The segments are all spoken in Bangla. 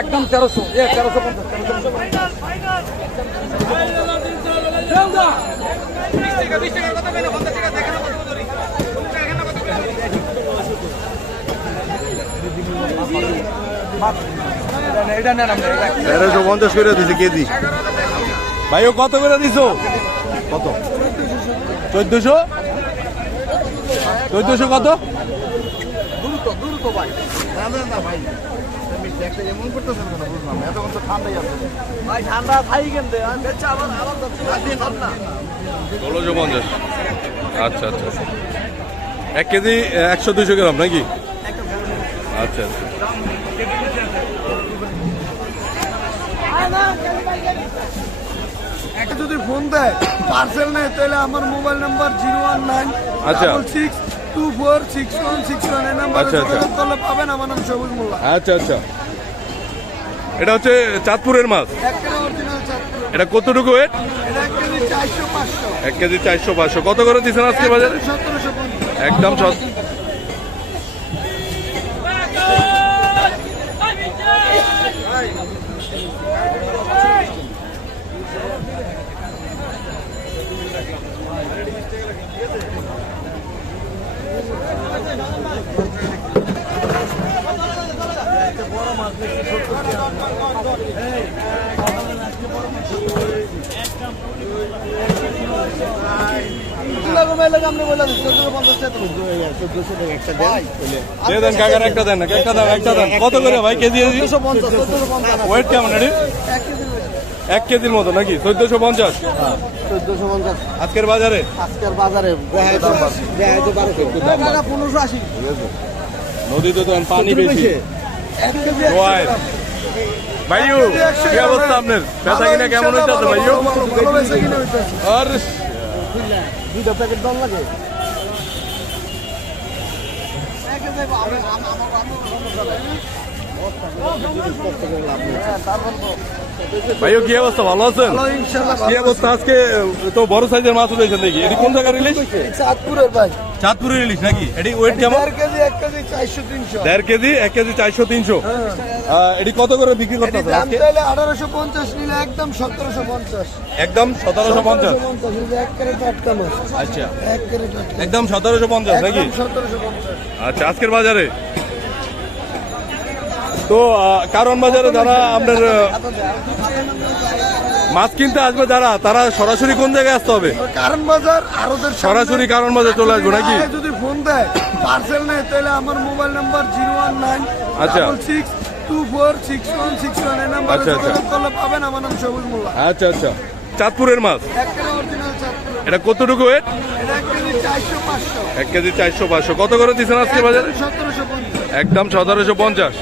একদম তেরোশো তেরোশো পঞ্চাশ তেরোশো করে দিছে কেজি ভাই ও কত করে দিছো? কত? চোদ্দশো? চোদ্দশো কত? দ্রুত দ্রুত ভাই। না না না ভাই। ষোলোশো পঞ্চাশ। আচ্ছা আচ্ছা। এক কেজি একশো দুশো গ্রাম নাকি? আচ্ছা আচ্ছা। একটা যদি ফোন দেয় পার্সেল নেয় তাহলে আমার mobile number zero one nine আচ্ছা। Six two four six one six one এই নাম্বারে আচ্ছা, আচ্ছা। যোগাযোগ করলে পাবেন। আমার নাম সবুজ মোল্লা। আচ্ছা আচ্ছা। এটা হচ্ছে চাঁদপুরের মাছ এটা কতটুকু ওয়েট এক কেজি চারশো পাঁচশো। কত করে দিচ্ছেন আজকে বাজারে? একদম সৎ দিয়ে দেন কাকার একটা দেন একটা দেন একটা দেন কত করে ভাই কেজি ওয়েট কেমন এক কেজির মতো নাকি চোদ্দশো পঞ্চাশ চোদ্দশো পঞ্চাশ আজকের বাজারে আজকের পনেরোশো আশি নদীতে তো পানি বেশি ভাইও কি অবস্থা আপনার বেচা কিনা কেমন হইতেছে ভাইও আর দুইটা প্যাকেট দাম লাগে? ভাইও কি অবস্থা? ভালো আছেন? কি অবস্থা? আজকে তো বড় সাইজের মাছ উঠেছেন দেখি এটি কোন জায়গার ইলিশ? চাঁদপুরের ভাই। চাঁদপুরের ইলিশ নাকি? এটি ওয়েট কেমন? দেড় কেজি এক কেজি চারশো তিনশো। তিনশো। এটি কত করে বিক্রি করতে চাইলে আঠারোশো পঞ্চাশ নিলে একদম সতেরোশো পঞ্চাশ। একদম সতেরোশো পঞ্চাশ। আচ্ছা। একদম সতেরোশো পঞ্চাশ নাকি? সতেরোশো পঞ্চাশ। আচ্ছা আজকের বাজারে? তো কারণ বাজারে যারা আপনার মাছ কিনতে আসবে যারা তারা সরাসরি কোন জায়গায় আসতে হবে? কারণ বাজার আরোদের সামনে- সরাসরি কারণ বাজার চলে আসবে নাকি? যদি ফোন দেয় পার্সেল নেয় তাহলে আমার mobile number zero one nine আচ্ছা। Six two four six one six one এই নাম্বারে আচ্ছা, আচ্ছা। যোগাযোগ করলে পাবেন। আমার নাম সবুজ মোল্লা। আচ্ছা আচ্ছা। চাঁদপুরের মাছ? এটা কতটুকু ওয়েট এক কেজি চারশো পাঁচশো। কত করে দিচ্ছেন আজকে বাজারে? একদম সতেরোশো পঞ্চাশ।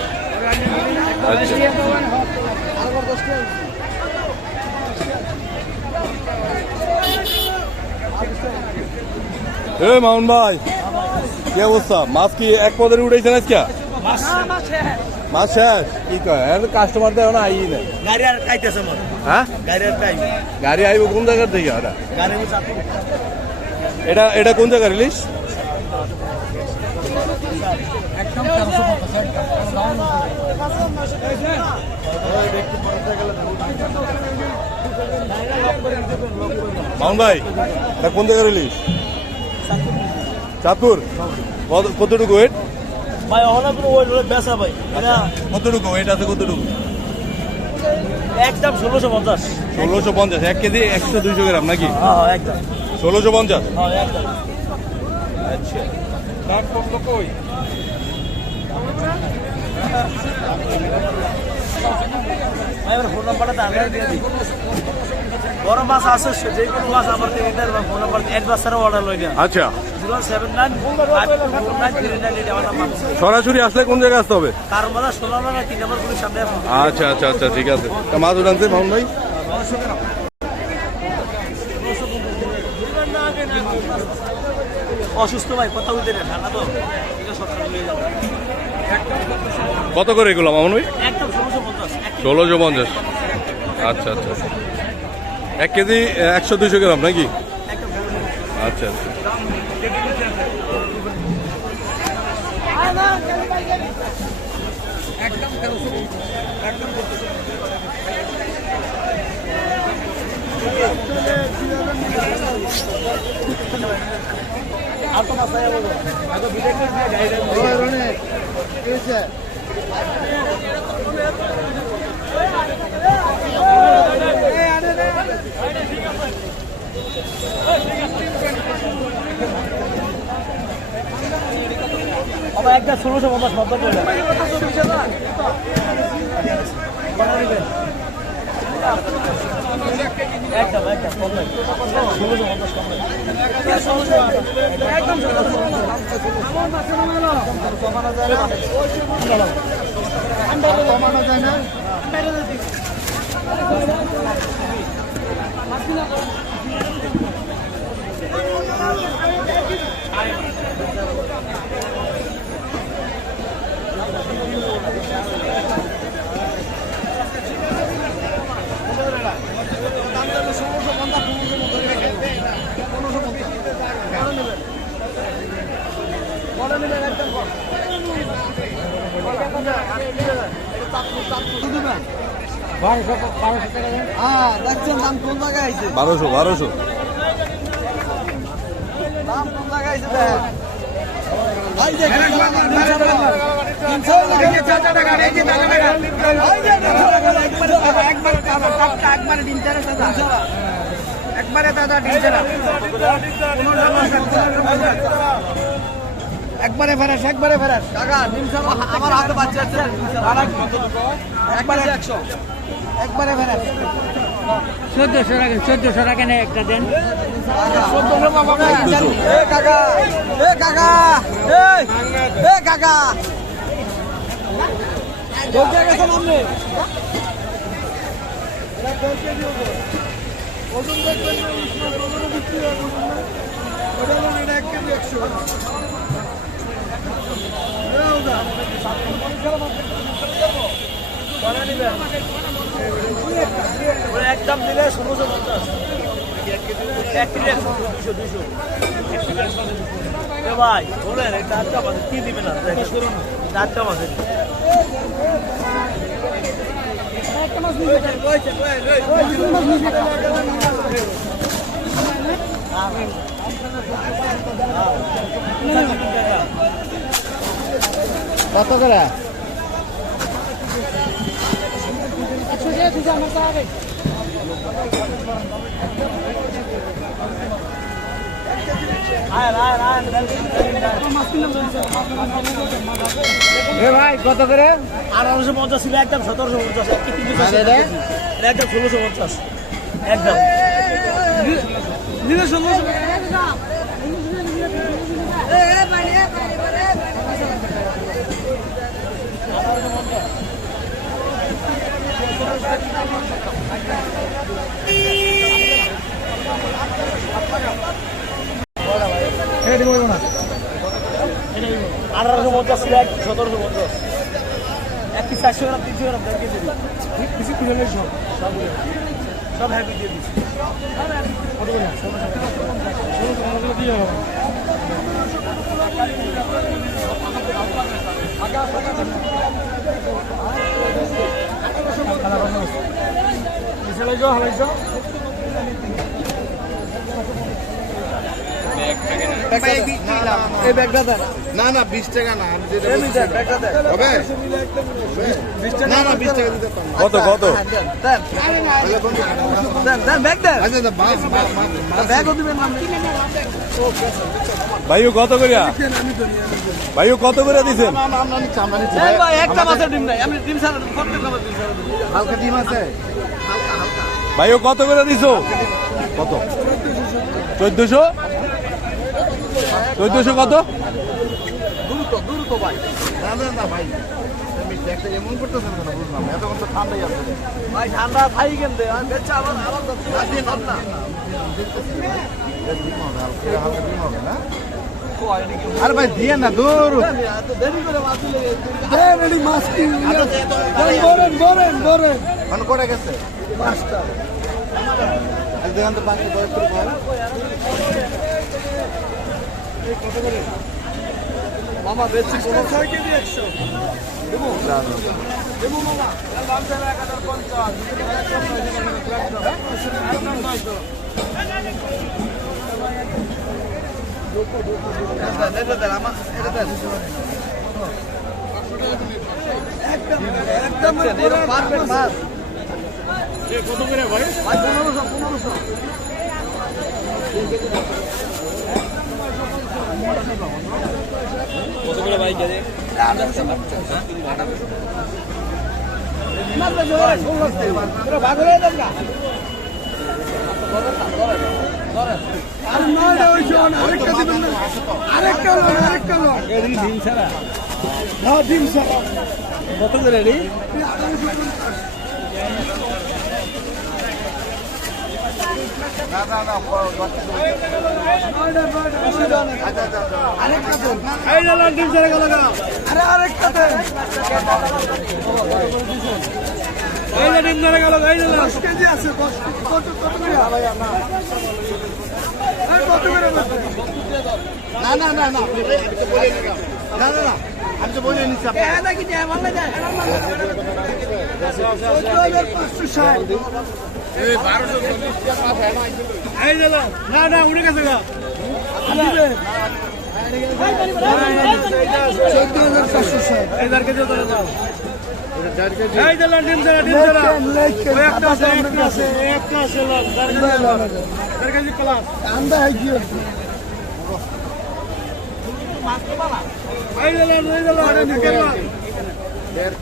এ মামুন ভাই কি অবস্থা? মাছ কি এক পদের উঠেছেন আজকে মাছ শেষ। কি কয়? কাস্টমার তো এখন আই না গাড়ি আর খাইতেছে মনে। হ্যাঁ? গাড়ি আর টাইম গাড়ি আইব কোন জায়গার থেকে এটা? গাড়ি এটা এটা কোন জায়গার ইলিশ মামুন ভাই এটা কোন জায়গার ইলিশ চাঁদপুর। কত- কতটুকু ওয়েট ভাই অনেক ওই বেচা ভাই। এটা কতটুকু ওয়েট আছে কতটুকু? একদম ষোলোশো পঞ্চাশ। ষোলোশো পঞ্চাশ এক কেজি একশো দুইশো গ্রাম নাকি? হ্যাঁ হ্যাঁ, একদম। ষোলোশো পঞ্চাশ? হ্যাঁ আচ্ছা। ভাই ফোন নাম্বারটা আমি দিয়ে দিই। বড় মাছ আছে যে কোনো মাছ আমার থেকে ফোন নাম্বার অ্যাডভান্স ছাড়া অর্ডার লই না আচ্ছা। সরাসরি আসলে কোন জায়গায় আসতে হবে? কারণ মাথা না তিন নম্বর পুলিশ আচ্ছা আচ্ছা আচ্ছা ঠিক আছে। মাছ উঠানছে মামুন ভাই। অসুস্থ ভাই কথা বলতে ঠান্ডা তো? এটা নিয়ে যাব। কত করে এগুলো মামুন ভাই? একদম ষোলোশো পঞ্চাশ। আচ্ছা আচ্ছা। এক কেজি একশো দুইশো গ্রাম নাকি? আচ্ছা আচ্ছা। হয়েছে আমার একটা ষোলোশো পঞ্চাশ মতো করে। কমানো যায় না হ্যাঁ দেখছেন বারোশো বারোশো। দাম কোন জায়গায় আইছে একবারে দাদা একবারে ফেরাস। একবারে ফেরাস আমার হাতে বাচ্চা আছে একবারে একশো একবারে ফেরাস চোদ্দশো টাকা চোদ্দশো নেই একটা দেন এ কাকা কাকা কাকা বলতে গেছেন আপনি ওরা একদম দিলে ষোলোশো পঞ্চাশ এক কিলো একশো দুশো দুশো এক কিলো একশো এ ভাই বলেন এটা আটটা মাসে কি দিবে না আটটা মাসে কত করে? একশো টাকা দুশো আমার ভাই কত করে আঠারোশো পঞ্চাশ ছিল একদম সতেরোশো পঞ্চাশ একদম ষোলোশো পঞ্চাশ একদম আঠারোশো পঞ্চাশ এক সতেরোশো পঞ্চাশ এক কি চারশো গ্রাম তিনশো গ্রাম দেড় কেজি খুলে নেই সব সব সব হ্যাপি দিয়ে দিচ্ছি এই ব্যাগটা দেন না না বিশ টাকা না আমি যেটা হবে? না না বিশ টাকা দিতে পারব কত ভাইও কত করিয়া? ভাইও কত করে দিছেন? একটা মাছের ডিম নাই। আমি ডিম ছাড়া। হালকা ডিম আছে। ভাইও কত করে দিছো? কত? চোদ্দশো? চোদ্দশো কত? দ্রুত দ্রুত ভাই। না না না ভাই। ঠান্ডা খাই কেনতে। আর ভাই দিয়ে না দূর। মানে কোটা গেছে? পাঁচটা। আজ দেখান তো পাঁচটা বয়স করে মামা বেশি ছয় কেজি একশো। একদম পারফেক্ট মাছ কত করে ভাই পনেরোশো পনেরোশো কত করে ভাই কেজি ভাগ হয়ে যাবে না আর নয়টা হয়েছে আরেকটা লোক আরেকটা লোক ডিম ছাড়া ডিম ছাড়া কত করে রে আরে আরেকটা দেন এই যে ডিম ধরে গেল এই যে 10 কেজি আছে 10 কেজি কত কত করে? ভাই না। এই কত করে না না না না আমি তো বলে নিলাম। না না না আমি তো বলে নিছি আপনি এটা কি যায় মানে যায় 5560 না না উড়ে গেছে গা। দিবেন হয়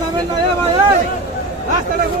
যাবেন না ভাই এই রাস্তাটা কোন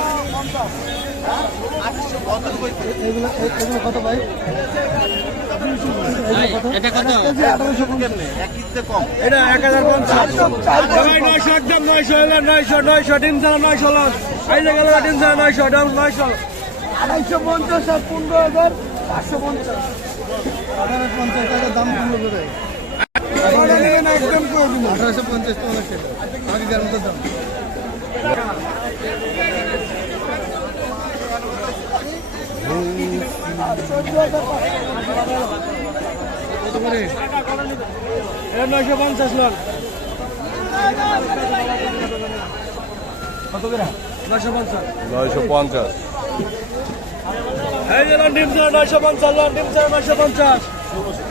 এটা আঠারোশো এক হাজার পঞ্চাশ একদম নয়শো এলো নয়শো নয়শো ডিম ছাড়া নয়শো লস এই গেল ডিম ছাড়া নয়শো ডাউন নয়শো আড়াইশো পঞ্চাশ আর পনেরো হাজার পাঁচশো দাম একদম করে আঠারোশো পঞ্চাশ টাকা দাম নয়শো পঞ্চাশ লন কত করে। নয়শো পঞ্চাশ নয়শো পঞ্চাশ এই যে লন ডিম ছাড়া নয়শো পঞ্চাশ লন ডিম ছাড়া নয়শো পঞ্চাশ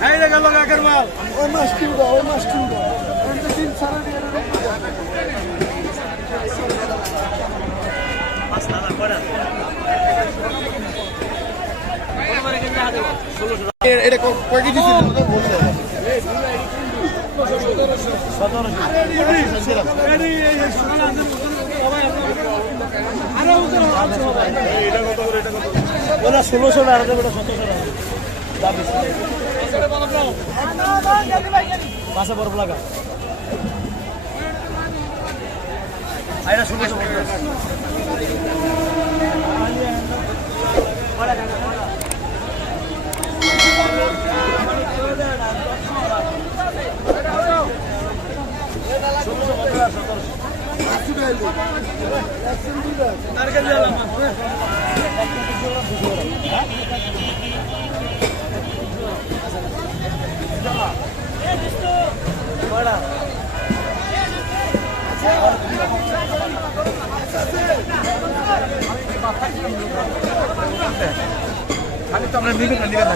এই যে গেল একের মাল ওই এটা কয় কেজি ছিল? ওটা ষোলোশো টাকা সতেরোশো টাকা। পাশে বরফ লাগা। এটা ষোলোশো খালি তো আমরা নিবেন না নিবেন না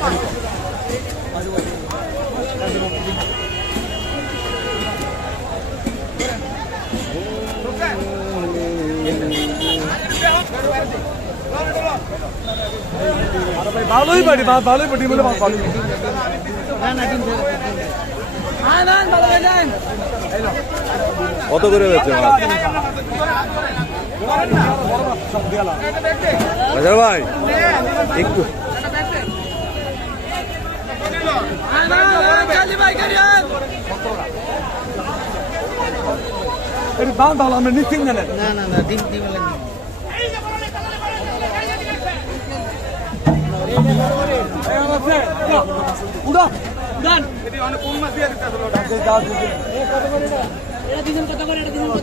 ভালোই ভা- ভালোই বাড়ি বলে ভালো ভালোই কত করে বেচছে ভাই একটু। এটা দাম তাহলে আমরা নিচ্ছি না না না না ডিম ডিম উড়া উড়ান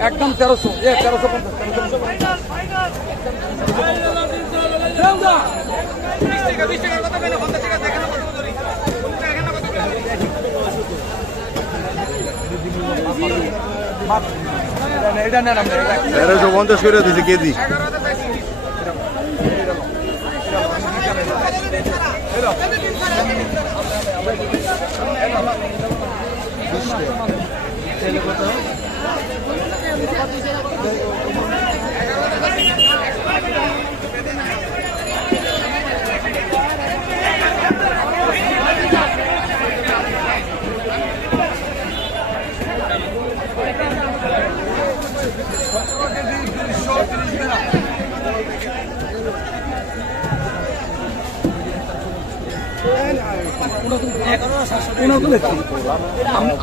একদম তেরোশো তেরোশো পঞ্চাশ। তেরোশো পঞ্চাশ করে দিছে কেজি। İşte.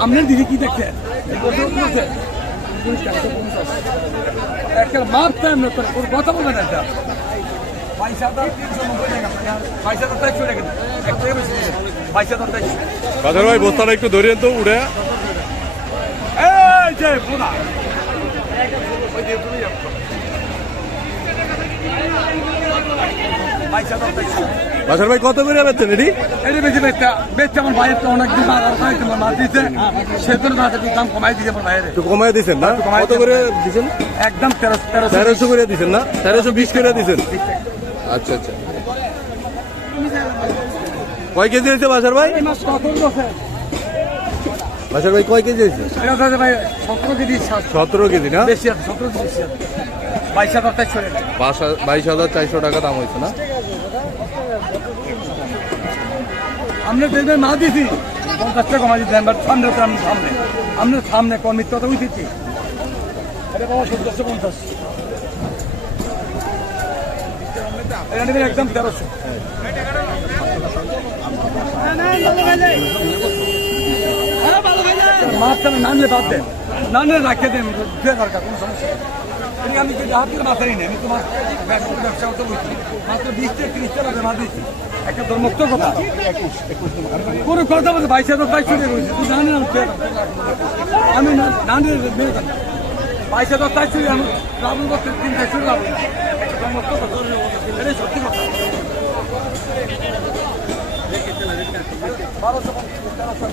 আপনার দিদি কি দেখছেন একটা মাপ কথা বলবেন একটা। বাজার ভাই বস্তাটা একটু ধরিয়ে তো উড়ে। এই যে বোনা। বাজার ভাই কত করে বেচছেন এটি? এটা বেশি বেচটা বেচতে আমার ভাইয়ের তো মাছ আর অনেকদিন মাছ দিয়েছে। সেজন্য মাছ একটু দাম কমাই দিয়েছে আমার ভাইয়ের। একটু কমাই দিছেন না? কত করে দিছেন একদম তেরোশো তেরোশো তেরোশো করে দিছেন না? তেরোশো বিশ করে দিছেন আচ্ছা আচ্ছা। কয় কেজি হয়েছে বাজার ভাই? বাজার ভাই কয় কেজি হয়েছে? সতেরো কেজি সতেরো কেজি না? বেশি সতেরো কেজি বাইশ হাজার। বাস- বাইশ হাজার চারশো টাকা দাম হয়েছে না? আমরা দেখবে না দিছি। পঞ্চাশ টাকা কমাই দিচ্ছেন বাট সামনে সামনে। আপনার সামনে মিথ্যা কথা নেবেন একদম তেরোশো। মাছটা নামলে বাদ দেন। নানলে রাখে দেন দিয়ে দরকার, কোনো সমস্যা। এদিকে আমি কিন্তু হাত দিয়ে মাছ নিই আমি তোমার ব্যবসা করতে বুঝছি মাত্র বিশ থেকে ত্রিশ টাকা মাছ দিচ্ছি একটা তোর মুক্ত কথা। কোনো কথা বলতে বাইশ হাজার বাইশ টাকা বলছি। তুই জানি না, আমি কে? না মেয়ে কথা। বারোশো পঞ্চাশ তেরোশো